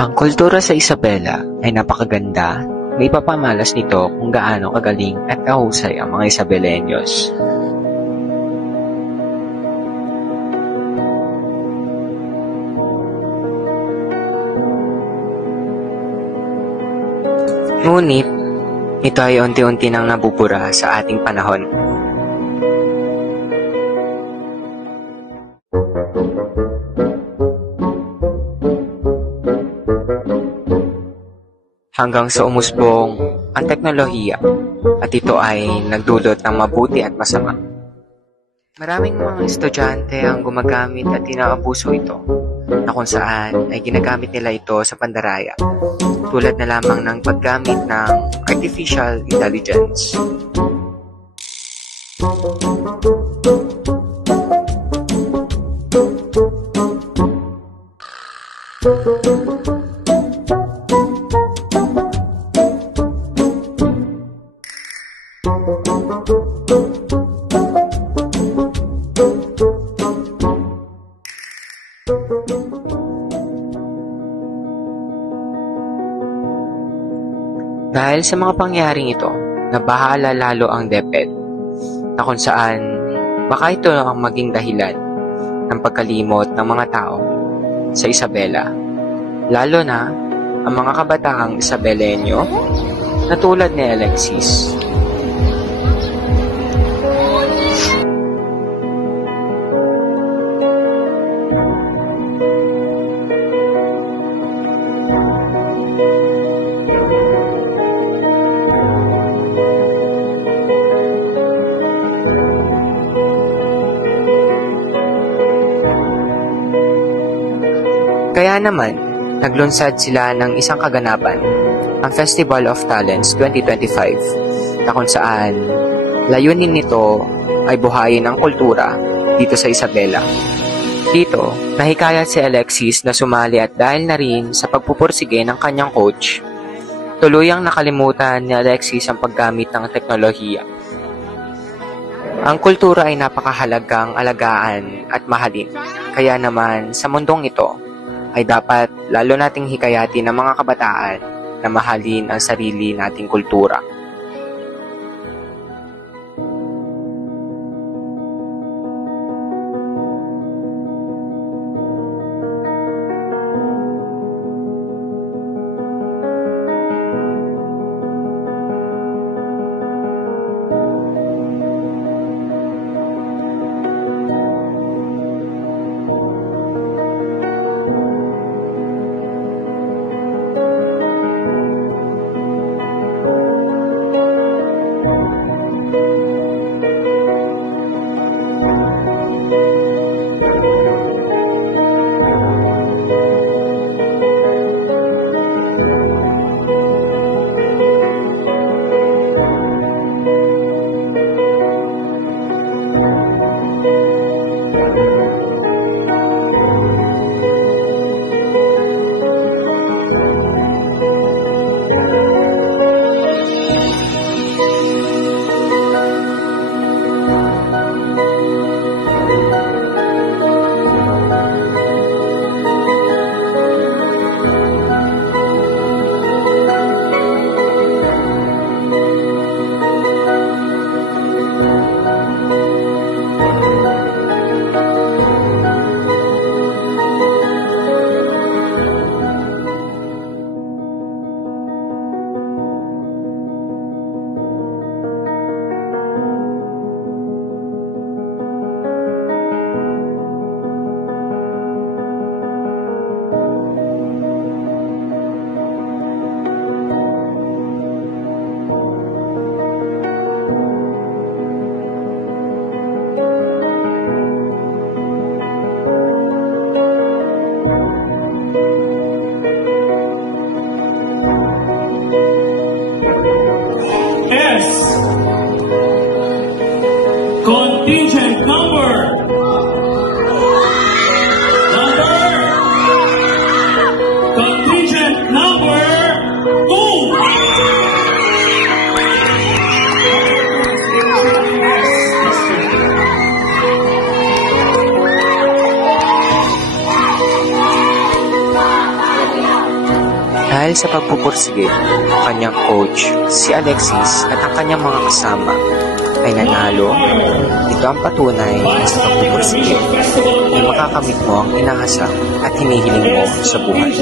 Ang kultura sa Isabela ay napakaganda. May papamalas nito kung gaano kagaling at kahusay ang mga Isabelenyos. Ngunit, ito ay unti-unti nang nabubura sa ating panahon. Hanggang sa umusbong ang teknolohiya at ito ay nagdulot ng mabuti at masama. Maraming mga estudyante ang gumagamit at inaabuso ito na kung saan ay ginagamit nila ito sa pandaraya tulad na lamang ng paggamit ng artificial intelligence. Dahil sa mga pangyaring ito, nabahala lalo ang DepEd, na kung saan baka ito ang maging dahilan ng pagkalimot ng mga tao sa Isabela, lalo na ang mga kabataang Isabelenyo na tulad ni Alexis. Kaya naman, naglunsad sila ng isang kaganapan, ang Festival of Talents 2025, na kung saan layunin nito ay buhayin ang kultura dito sa Isabela. Dito, nahikayat si Alexis na sumali at dahil na rin sa pagpupursige ng kanyang coach, tuluyang nakalimutan ni Alexis ang paggamit ng teknolohiya. Ang kultura ay napakahalagang alagaan at mahalin, kaya naman sa mundong ito, ay dapat lalo nating hikayatin ng mga kabataan na mahalin ang sarili nating kultura. Contingent number. Contingent number 2. Dahil sa pagpupursige ng kanyang coach, si Alexis at ang kanyang mga kasama ay nanalo. Ito ang patunay na sa pagpupursige ay makakamit mo ang inahasang at hinihiling mo sa buhay.